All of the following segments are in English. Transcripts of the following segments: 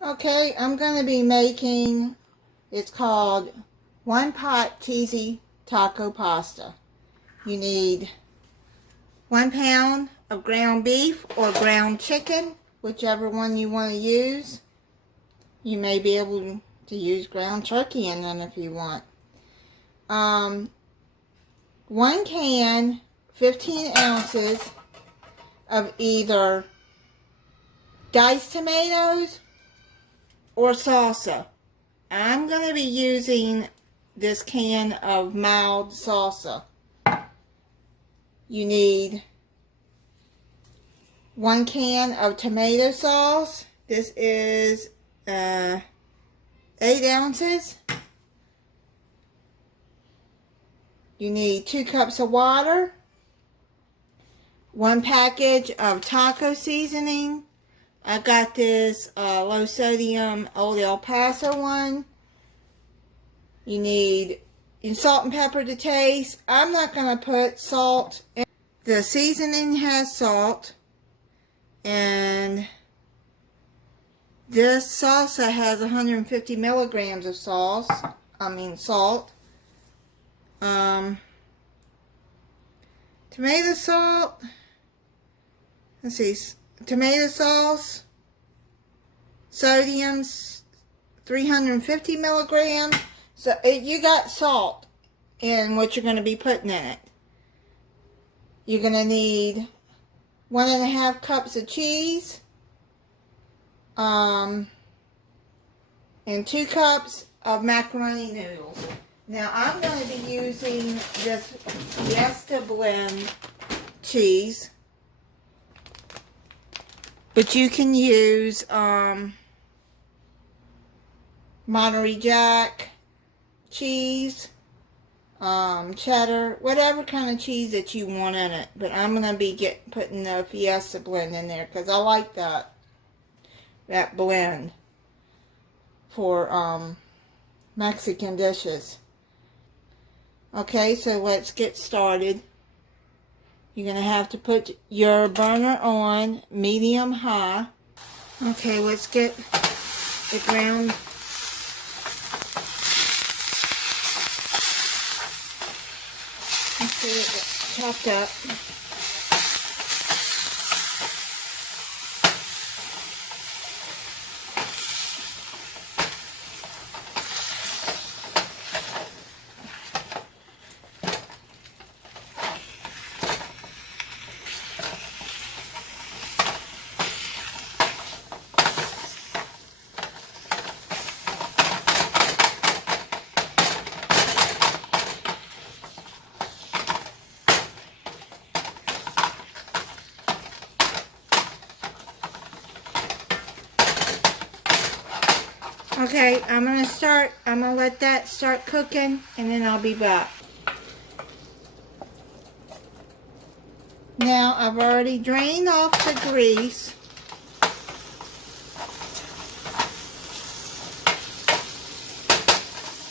Okay, I'm going to be making, it's called one pot cheesy taco pasta. You need 1 pound of ground beef or ground chicken, whichever one you want to use. You may be able to use ground turkey in them if you want. 1 can, 15 ounces of either diced tomatoes or salsa. I'm going to be using this can of mild salsa. You need 1 can of tomato sauce. This is 8 ounces. You need 2 cups of water, 1 package of taco seasoning. I got this low sodium Old El Paso one. You need salt and pepper to taste. I'm not going to put salt in. The seasoning has salt, and this salsa has 150 milligrams of salt. Tomato salt. Let's see. Tomato sauce. Sodium 350 milligrams. So you got salt in what you're going to be putting in it. You're going to need 1.5 cups of cheese. And 2 cups of macaroni noodles. Now I'm going to be using this Fiesta blend cheese, but you can use Monterey Jack cheese, cheddar, whatever kind of cheese that you want in it. But I'm going to be putting the Fiesta blend in there because I like that blend for Mexican dishes. Okay, so let's get started. You're going to have to put your burner on medium high. Okay, let's get the ground chopped up. Okay, I'm going to let that start cooking, and then I'll be back. Now, I've already drained off the grease.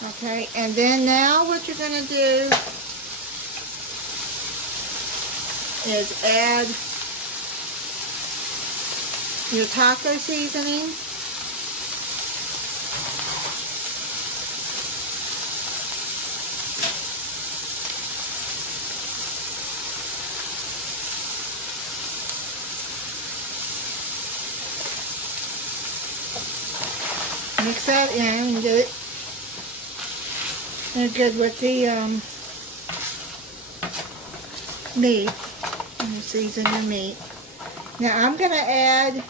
Okay, and then now what you're going to do is add your taco seasoning. Mix that in and get it good with the meat. And season your meat. Now I'm going to add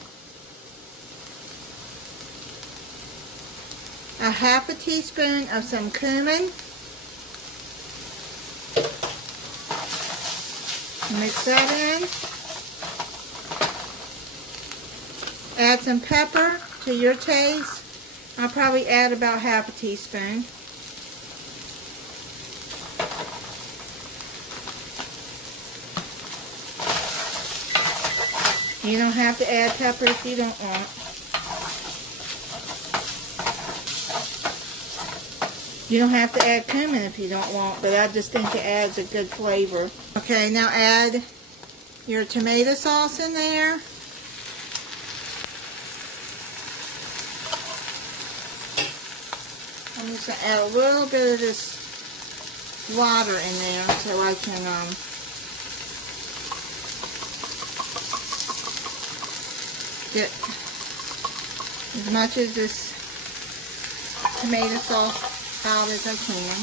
a 1/2 teaspoon of some cumin. Mix that in. Add some pepper to your taste. I'll probably add about 1/2 teaspoon. You don't have to add pepper if you don't want. You don't have to add cumin if you don't want, but I just think it adds a good flavor. Okay, now add your tomato sauce in there. I'm just going to add a little bit of this water in there so I can get as much of this tomato sauce out as I can.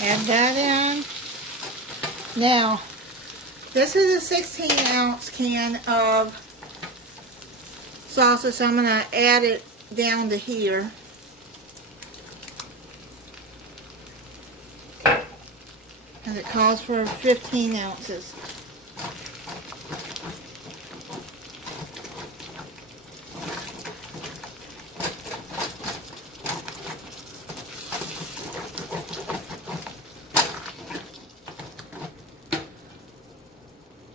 Add that in. Now, this is a 16-ounce can of salsa, so I'm going to add it down to here. And it calls for 15 ounces.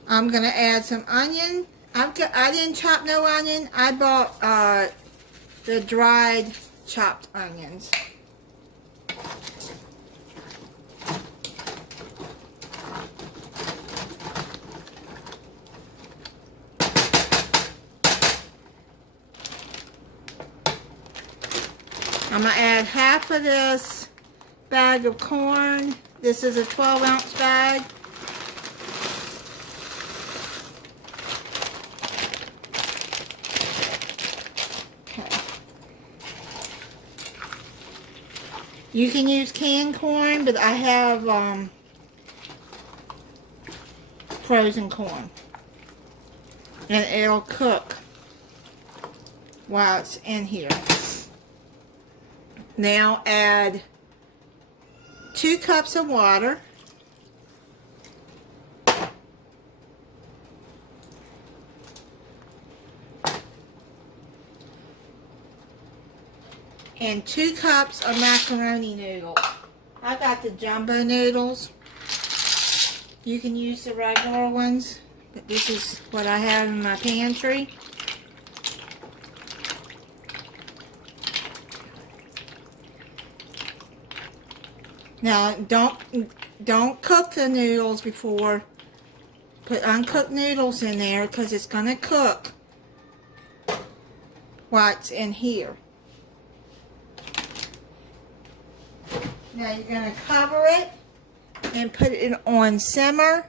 I'm going to add some onion. I didn't chop no onion. I bought the dried chopped onions. I'm going to add half of this bag of corn. This is a 12-ounce bag. You can use canned corn, but I have frozen corn. And it'll cook while it's in here. Now add 2 cups of water. And 2 cups of macaroni noodles. I got the jumbo noodles. You can use the regular ones, but this is what I have in my pantry. Now, don't cook the noodles before. Put uncooked noodles in there because it's going to cook while it's in here. Now you're going to cover it and put it on simmer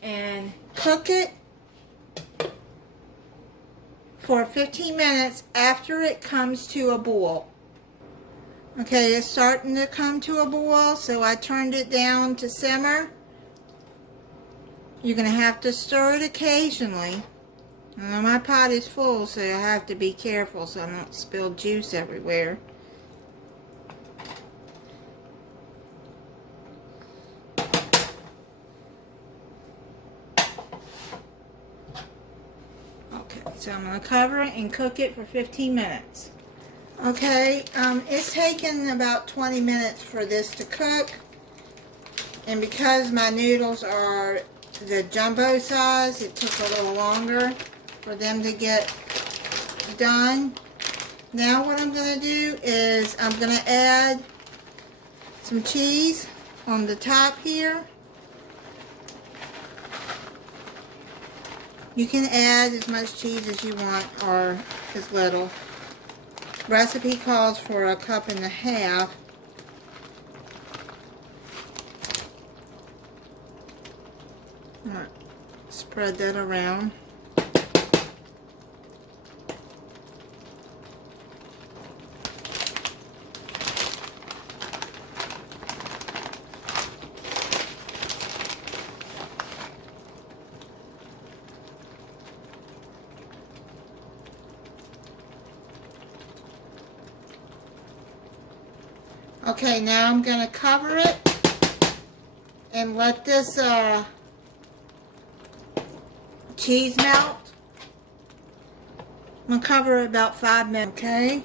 and cook it for 15 minutes after it comes to a boil. Okay, it's starting to come to a boil, so I turned it down to simmer. You're going to have to stir it occasionally. Now my pot is full, so I have to be careful so I don't spill juice everywhere. So I'm going to cover it and cook it for 15 minutes. Okay, it's taken about 20 minutes for this to cook. And because my noodles are the jumbo size, it took a little longer for them to get done. Now what I'm going to do is I'm going to add some cheese on the top here. You can add as much cheese as you want or as little. Recipe calls for 1.5 cups. Alright, spread that around. Okay, now I'm going to cover it and let this cheese melt. I'm going to cover it about 5 minutes, okay?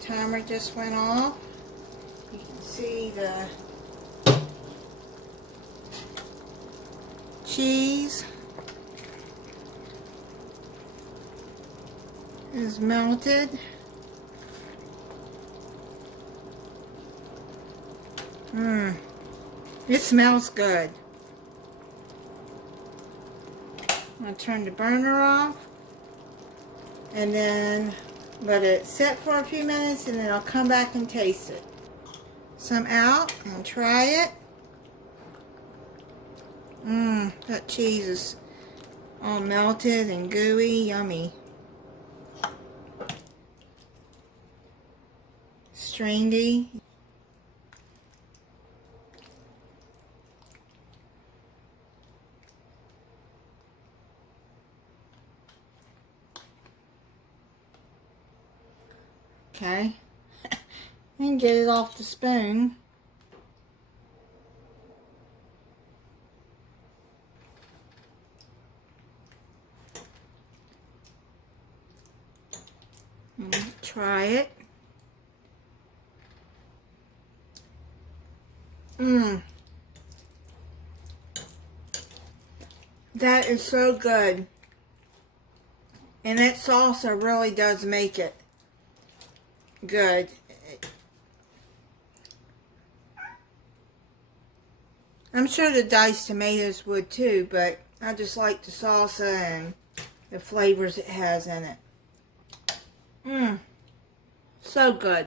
Timer just went off. You can see the cheese is melted. It smells good. I'll turn the burner off and then let it sit for a few minutes, and then I'll come back and taste it. Some out and try it. That cheese is all melted and gooey, yummy. Stringy. Okay. And get it off the spoon. And try it. That is so good. And that salsa really does make it good. I'm sure the diced tomatoes would too, but I just like the salsa and the flavors it has in it. So good.